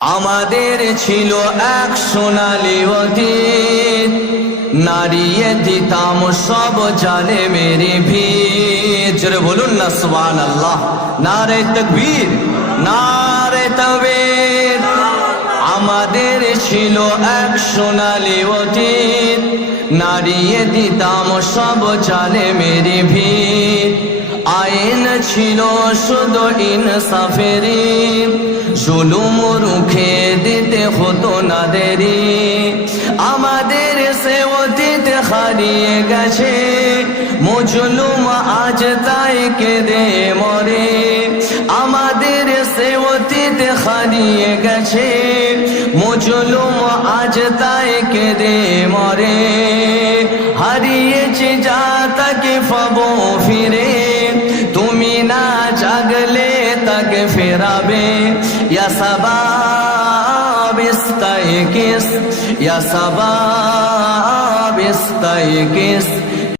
আমাদের ছিল এক সোনালী অতীত, নাড়িয়ে দিতাম সব জালেমের ভিত। জোরে বলুন না সুবহানাল্লাহ। নারে তাকবীর, নারে তাকবীর। আমাদের ছিল এক সোনালী অতীত, নাড়িয়ে দিতাম সব জালেমের ভিত। আইন ছিল শুধু ইনসাফেরই, জুলুম রুখে দিতে হতো না দেরি। আমাদের সে অতীত হারিয়ে গেছে, মজলুম আজ তাই কেঁদে মরে। আমাদের সে অতীত হারিয়ে গেছে, মজলুম আজ তাই কেঁদে মরে। হারিয়েছে যা তাকে পাবো ফিরে, তুমি না জাগলে তাকে ফেরাবে। ইয়া শাবাব ইস্তাইকিস, ইয়া শাবাব ইস্তাইকিস।